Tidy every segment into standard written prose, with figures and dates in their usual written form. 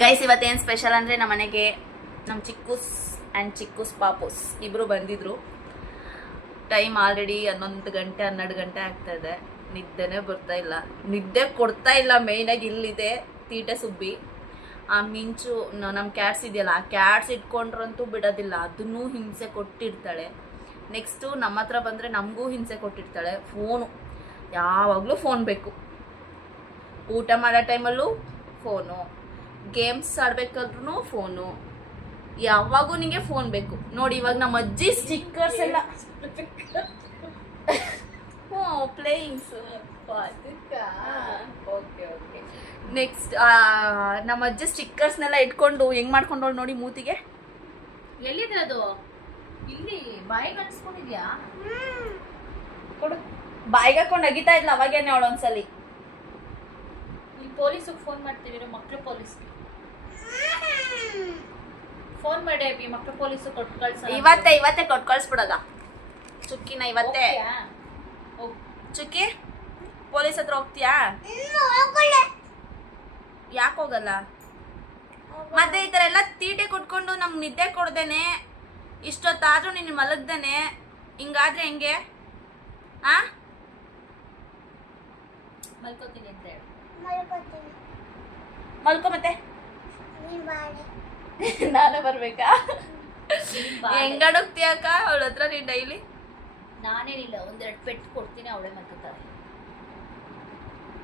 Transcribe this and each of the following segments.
Guys ಇವತ್ತೇನು special ಅಂದರೆ ನಮ್ಮ ಮನೆಗೆ ನಮ್ಮ ಚಿಕ್ಕೂಸ್ ಆ್ಯಂಡ್ ಚಿಕ್ಕೂಸ್ ಪಾಪೂಸ್ ಇಬ್ಬರು ಬಂದಿದ್ರು. ಟೈಮ್ ಆಲ್ರೆಡಿ 11 ಗಂಟೆ 12 ಗಂಟೆ ಆಗ್ತಾ ಇದೆ. ನಿದ್ದೆನೇ ಬರ್ತಾ ಇಲ್ಲ, ನಿದ್ದೆ ಕೊಡ್ತಾ ಇಲ್ಲ. ಮೇಯ್ನಾಗಿ ಇಲ್ಲಿದೆ ತೀಟೆ ಸುಬ್ಬಿ. ಆ ಮಿಂಚು ನಮ್ಮ ಕ್ಯಾಟ್ಸ್ ಇದೆಯಲ್ಲ, ಆ ಕ್ಯಾಟ್ಸ್ ಇಟ್ಕೊಂಡ್ರಂತೂ ಬಿಡೋದಿಲ್ಲ, ಅದನ್ನೂ ಹಿಂಸೆ ಕೊಟ್ಟಿರ್ತಾಳೆ. ನೆಕ್ಸ್ಟು ನಮ್ಮ ಹತ್ರ ಬಂದರೆ ನಮಗೂ ಹಿಂಸೆ ಕೊಟ್ಟಿರ್ತಾಳೆ. ಫೋನು ಯಾವಾಗಲೂ ಫೋನ್ ಬೇಕು. ಊಟ ಮಾಡೋ ಟೈಮಲ್ಲೂ ಫೋನು, ಗೇಮ್ಸ್ ಆಡ್ಬೇಕಾದ್ರೂ ಫೋನು, ಯಾವಾಗೂ ನಿಂಗೆ ಫೋನ್ ಬೇಕು. ನೋಡಿ ಇವಾಗ ನಮ್ಮ ಅಜ್ಜಿ ಸ್ಟಿಕ್ಕರ್ಸ್ ಎಲ್ಲ ಪ್ಲೇಯಿಂಗ್ಸ್. ನೆಕ್ಸ್ಟ್ ನಮ್ಮ ಅಜ್ಜಿ ಸ್ಟಿಕ್ಕರ್ಸ್ನೆಲ್ಲ ಇಟ್ಕೊಂಡು ಹೆಂಗ್ ಮಾಡ್ಕೊಂಡವಳು ನೋಡಿ ಮೂತಿಗೆ. ಎಲ್ಲಿದೆ ಅದು? ಇಲ್ಲಿ ಬಾಯಿಗೆ ಅನ್ಸ್ಕೊಂಡಿದ್ಯಾ? ಕೊಡು. ಬಾಯಿಗೆ ಹಾಕೊಂಡು ಅಗಿತಾ ಇದ್ಲ ಅವಾಗೇನೆ ಅವಳು ಒಂದ್ಸಲಿ. ಇಲ್ಲಿ ಪೊಲೀಸಿಗೆ ಫೋನ್ ಮಾಡ್ತೀವಿ, ಮಕ್ಳು ಪೊಲೀಸ್ಗೆ ಫೋನ್ ಮಾಡಿ ಅಬ್ಬಿ, ಮಕ್ಳು ಪೊಲೀಸ್ ಕೊಟ್ಟು ಕಳ್ಸ. ಇವತ್ತೇ ಕೊಟ್ಟು ಕಳ್ಸ್ಬಿಡೋದ ಚುಕ್ಕಿನ? ಇವತ್ತೇ ಚುಕ್ಕಿ ಪೊಲೀಸ್ ಹತ್ರ ಹೋಗ್ತೀಯಾ? ಯಾಕೆ ಹೋಗಲ್ಲ? ಮತ್ತೆ ಈ ತರ ಎಲ್ಲ ತೀಟೆ ಕೊಟ್ಕೊಂಡು ನಮ್ಗೆ ನಿದ್ದೆ ಕೊಡ್ದೇನೆ ಇಷ್ಟೊತ್ತಾದ್ರೂ ನೀನು ಮಲಗ್ದೇನೆ ಹಿಂಗಾದ್ರೆ ಹೆಂಗೆ? ಆ ಮಲ್ಕೋತೀನಿ ಅಂತ ಹೇಳಿ. ಮಲ್ಕೊ. ಮತ್ತೆ ನಾನು ಬರ್ಬೇಕಾ? ಹೆಂಗಾಡೋಗ್ತೀಯಕ್ಕ ಅವಳ ಹತ್ರ ನೀನ್ ಡೈಲಿ? ನಾನೇನಿಲ್ಲ, ಒಂದೆರಡು ಪೆಟ್ಟು ಕೊಡ್ತೀನಿ, ಅವಳೇ ಮಲ್ಕೋತಾಳೆ.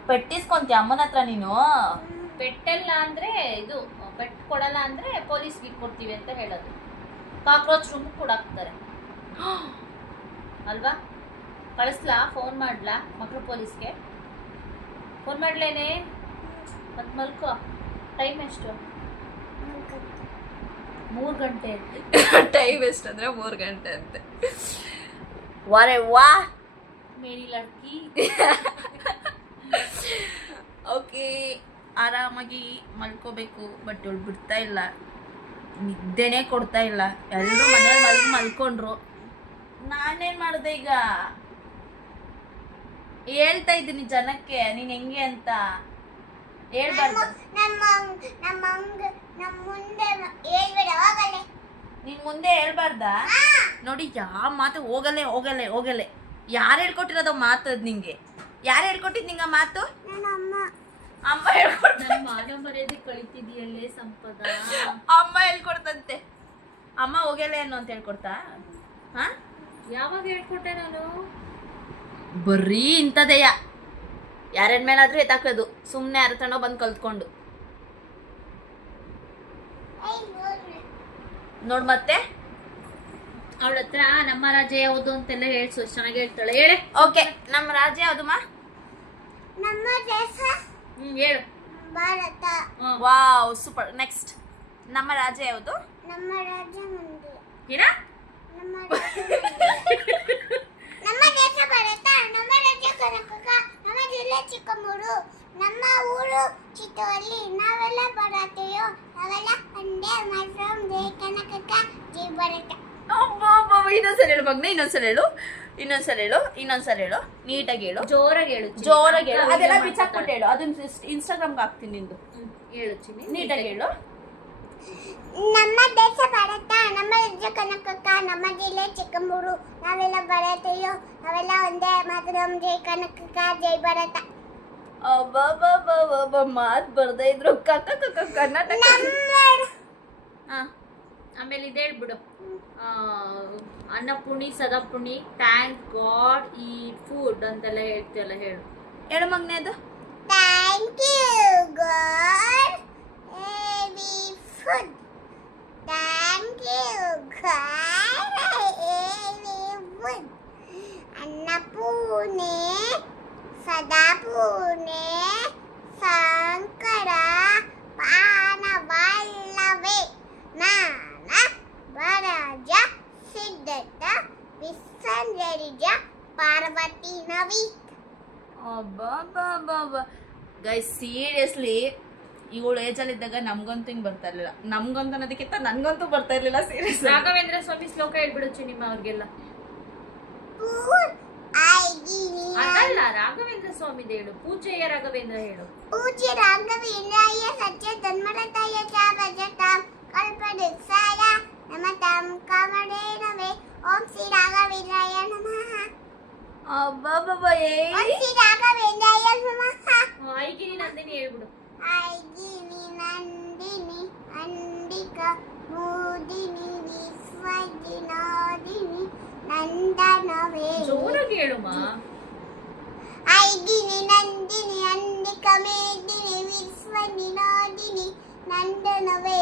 ಪೆಟ್ಟಿಸ್ಕೊಂತೀಯ ಅಮ್ಮನ ಹತ್ರ ನೀನು? ಪೆಟ್ಟಲ್ಲ ಅಂದ್ರೆ ಇದು, ಪೆಟ್ಟು ಕೊಡಲ್ಲ ಅಂದ್ರೆ ಪೊಲೀಸ್ಗೆ ಕೊಡ್ತೀವಿ ಅಂತ ಹೇಳೋದು. ಕಾಕ್ರೋಚ್ ರೂಮ್ ಕೂಡ ಹಾಕ್ತಾರೆ ಅಲ್ವಾ? ಕಳಿಸ್ಲಾ? ಫೋನ್ ಮಾಡ್ಲಾ ಮಕ್ಳು ಪೊಲೀಸ್ಗೆ? ಫೋನ್ ಮಾಡ್ಲೇನೆ? ಮತ್ತೆ ಮಲ್ಕೋ. ಟೈಮ್ ಎಷ್ಟು? 3 ಗಂಟೆ. ಟೈಮ್ ಎಷ್ಟು ಅಂದ್ರೆ 3 ಗಂಟೆ ಅಂತೆ. ವಾರೆ ವಾ ಮೇರಿ ಲಡ್ಕಿ. ಓಕೆ, ಆರಾಮಾಗಿ ಮಲ್ಕೋಬೇಕು. ಬಟ್ ಇವಳು ಬಿಡ್ತಾ ಇಲ್ಲ, ನಿದ್ದೆನೇ ಕೊಡ್ತಾ ಇಲ್ಲ. ಎಲ್ಲರೂ ಮನೇಲಿ ಮಲ್ಕೊಂಡ್ರು. ನಾನೇನ್ ಮಾಡಿದೆ ಈಗ? ಹೇಳ್ತಾ ಇದ್ದೀನಿ ಜನಕ್ಕೆ ನೀನ್ ಹೆಂಗೆ ಅಂತ. ಹೇಳ್ಬಾರ್ದು. ನೀನ್ ಮುಂದೆ ಹೇಳ್ಬಾರ್ದಾ? ನೋಡಿ ಯಾವ ಮಾತು ಹೋಗಲ್ಲೇ. ಯಾರು ಹೇಳ್ಕೊಟ್ಟಿರೋದು ಮಾತು? ನಿಂಗೆ ಯಾರು ಹೇಳ್ಕೊಟ್ಟಿದ್ ನಿಂಗ ಮಾತು? ಅಮ್ಮ ಹೇಳ್ಕೊಡ್ತ. ಮಾನ ಮರ್ಯಾದೆ ಕಳಿತಿದೀಯಲ್ಲೇ ಸಂಪದ. ಅಮ್ಮ ಹೇಳ್ಕೊಡ್ತಂತೆ. ಅಮ್ಮ ಹೋಗಲೇ ಅನ್ನೋ ಅಂತ ಹೇಳ್ಕೊಡ್ತಾ? ಹಾ, ಯಾವಾಗ ಹೇಳ್ಕೊಟ್ಟೆ ನಾನು? ಬರ್ರೀ ಇಂಥದೆಯ ಯಾರ ಮೇಲಾದ್ರೂ ಎತ್ತಾಕೋದು. ಸುಮ್ಮನೆ ಅರ್ಥ ಬಂದು ಕಲ್ತ್ಕೊಂಡು ನೋಡ್. ಮತ್ತೆ ಅವಳ ಹತ್ರ ನಮ್ಮ ರಾಜ್ಯ ಯಾವುದು ಅಂತೆಲ್ಲ ಹೇಳ್ಸು, ಚೆನ್ನಾಗಿ ಹೇಳ್ತಾಳೆ. ಹೇಳೆ. ಓಕೆ, ನಮ್ಮ ರಾಜ್ಯ ಯಾವ್ದಮ್ಮ? ನಮ್ಮ ದೇಶ ಹೇಳು. ಭಾರತ. Wow, super. ನೆಕ್ಸ್ಟ್, ನಮ್ಮ ರಾಜ್ಯ ಯಾವುದು? ನಮ್ಮ ರಾಜ್ಯ ಮಂಡ್ಯ. ಏನ? ನಮ್ಮ ದೇಶ ಭಾರತ. ನಮ್ಮ ರಾಜ್ಯ ಕರ್ನಾಟಕ. ನಮ್ಮ ಜಿಲ್ಲೆ ಚಿಕ್ಕಮಗಳೂರು. ನಮ್ಮ ಊರು ಚಿತ್ತೂರಲ್ಲಿ. ನಾವೆಲ್ಲ ಭಾರತೀಯ. ನಾವೆಲ್ಲ ಒಂದೇ ಮಾತರಂ. ಜೈ ಕರ್ನಾಟಕ, ಜೈ ಭಾರತ. ಇನ್ನೊಂದ್ಸಲ ಹೇಳು ಮಗ್ನ, ಇನ್ನೊಂದ್ಸಲ ಹೇಳು. ನೀಟಾಗಿ ಹೇಳು, ಜೋರಾಗಿ ಹೇಳು. ಅದೆಲ್ಲ ಬಿಚ್ಚಾಕ್ಬಿಟ್ಟು ಹೇಳು. ಅದನ್ನ ಇನ್ಸ್ಟಾಗ್ರಾಮ್ಗೆ ಹಾಕ್ತೀನಿ ನಿಂದು. ಹೇಳು ಚಿನ್ನಿ, ನೀಟಾಗಿ ಹೇಳು. ನಮ್ಮ ದೇಶ ಭಾರತ. ನಮ್ಮ ರಾಜ್ಯ ಕರ್ನಾಟಕ. ನಮ್ಮ ಜಿಲ್ಲೆ ಚಿಕ್ಕಮಗಳೂರು. ನಾವೆಲ್ಲ ಭಾರತೀಯ. ನಾವೆಲ್ಲ ಒಂದೇ ಮಾತರಂ. ಜೈ ಕರ್ನಾಟಕ, ಜೈ ಭಾರತ. ಮಾತ್ ಬರ್ದೇ ಇದ್ರು ಕರ್ನಾಟಕ. ಆಮೇಲೆ ಇದು ಹೇಳ್ಬಿಡು. Annapoorni Sadapoorni, thank god eat food ಅಂತೆಲ್ಲ ಹೇಳ್ತೀಯಲ್ಲ, ಹೇಳು. ಹೇಳು ಮಗ್ನೆ ಅದು. ಥ್ಯಾಂಕ್ ಯು ಗಾಡ್ ಎವಿ ಫುಡ್. ಥ್ಯಾಂಕ್ ಯು ಗಾಡ್ ಎವಿ ಫುಡ್. ಅನ್ನಪೂರ್ಣೆ ಸದಾಪೂರ್ಣೆ ಶಂಕರ ಪಾನವಲ್ಲವೇ ನಾನ ವರಜ ಸಿದ್ಧತ ವಿಸಂಜರಿಜ ಪಾರ್ವತಿ ನವಿ. ಗೈಸ್ ಸೀರಿಯಸ್ಲಿ ಇವಳು ಏಜಲ್ಲಿ ಇದ್ದಾಗ ನಮ್ಗಂತೂ ಹಿಂಗ್ ಬರ್ತಾ ಇರ್ಲಿಲ್ಲ. ನಮ್ಗಂತೂ ಅನ್ನೋದಕ್ಕಿಂತ ನನ್ಗಂತೂ ಬರ್ತಾ ಇರ್ಲಿಲ್ಲ. ಸೀರಿಯಸ್. ರಾಘವೇಂದ್ರ ಸ್ವಾಮಿ ಶ್ಲೋಕ ಹೇಳ್ಬಿಡು ಚಿನ್ನಿಮ್ಮ ಅವ್ರಿಗೆಲ್ಲ. ಅದಲ್ಲ, ರಾಘವೇಂದ್ರ ಸ್ವಾಮಿ ಹೇಳು. ಪೂಜೆಯ ರಾಘವೇಂದ್ರ ಹೇಳು. ಪೂಜ್ಯ ರಾಘವೇಂದ್ರಾಯ ಸತ್ಯ ಧನ್ಮರತಾಯ ಮೂದಿನಿ ವಿಶ್ವವಿನೋದಿನಿ ನಂದನವೇ ಜೋರಾಗಿ ಹೇಳುಮಾ. ಐದಿನಿ ನಂದಿನಿ ಅಂದಿಕ ಮೇದಿನಿ ವಿಶ್ವವಿನೋದಿನಿ ನಂದನವೇ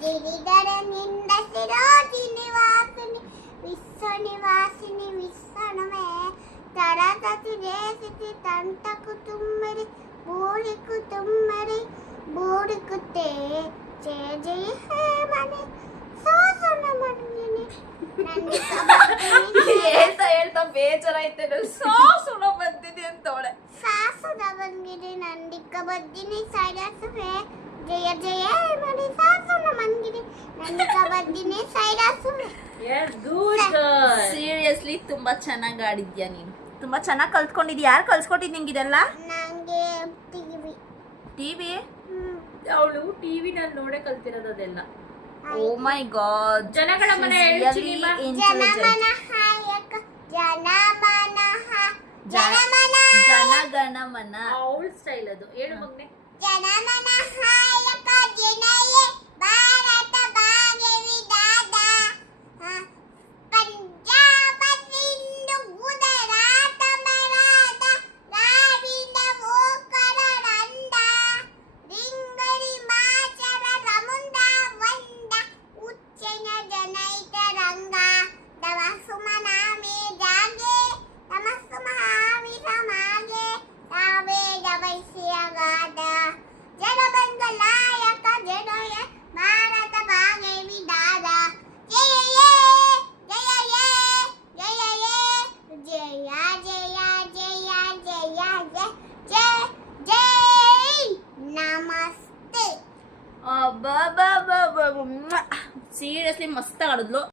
ಗಿರಿಧರನಿಂದ ಶಿರೋದಿನಿ ವಾಸಿನಿ ವಿಶ್ವನಿವಾಸಿನಿ ವಿಶ್ವನವೇ ತರಗತಿ ರೇಸಿತಿ ತಂಟಕು ತುಮ್ಮರಿ ಬೂಡಿಕು ತುಮ್ಮರಿ ಬೂಡಿಕುತ್ತೆ ಜಯ ಜಯ ಹೇ ಮನೆ ಸೋಸನ ಮಣ್ಣಿನಿ ನಂದಿಕ ಹೇಳ್ತಾ ಹೇಳ್ತಾ ಬೇಜಾರಾಯ್ತೆ ಸುಣ ಬಂದಿದೆ ಅಂತವಳೆ. ಸಾಸದ ಬಂದಿದೆ ನಂದಿಕ ಬದ್ದಿನಿ ಸೈಡಸುವೆ ಜಯ ಜಯ ಹೇ ಮನೆ ಸಾಸನ ಮಂಗಿನಿ ನಂದಿಕ ಬದ್ದಿನಿ ಸೈಡಸುವೆ. Yes, good girl. ಸೀರಿಯಸ್ಲಿ ತುಂಬಾ ಚೆನ್ನಾಗಿ ಆಡಿದ್ಯಾ ನೀನು. ತುಂಬಾ ಚೆನ್ನಾಗಿ ಕಲ್ತ್ಕೊಂಡಿದ್ಯಾ. ಯಾರು ಕಲ್ಸ್ಕೊಟ್ಟಿದ್ ನಿಂಗೆ ಇದೆಲ್ಲ? ನಂಗೆ ಟಿವಿ. ಅವಳು ಟಿವಿನಲ್ಲಿ ನೋಡೇ ಕಲ್ತಿರೋದು ಅದೆಲ್ಲ. ಓ ಮೈ ಗಾಡ್. ಜನಗಳ ಮನೆ ಹೇಳ್ತೀನಿ ಬಾ. ಜನಮನ ಹಾಯಕ ಜನಮನ ಜನಮನ ಜನಗಣಮನ. ಅವಳ ಸ್ಟೈಲ್ ಅದು. ಹೇಳು ಮಗ್ನೆ. ಜನಮನ ಹಾಯಕ ಜನಯೇ ಭಾರತ ಭಾಗ್ಯ ವಿಧಾತ ಪಂಜಾಬ ಸಿಂಧು ಗುಜರಾತ ಮರಾಠ ದ್ರಾವಿಡ ಓಕರ ರಂಡ ರಿಂಗರಿ ಮಾಚರ ರಮುಂಡ ವಂಡ ಉಚ್ಚನ ಜನೈತ ರಂಗ ತಮ ಸುಮನಾಮೇ ಜಾಗೆ ತಮ ಸುಮಹಾವಿ ಸಮಾಗೆ ತಾವೇ ದವೈಸಿಯಗಾದ ಜನಬಂಧಲಾಯಕ ಜನಯ ಭಾರತ ಭಾಗ್ಯ ವಿಧಾತ ಜಯ ಜಯ ಜಯ ಜಯ ಜಯ ಜಯ ಜಯ ಜಯ ಜಯ ಜಯ ನಮಸ್ತೆ. ಸೀರಿಯಸ್ಲಿ ಮಸ್ತ್ ಆಡಿದ್ಲು.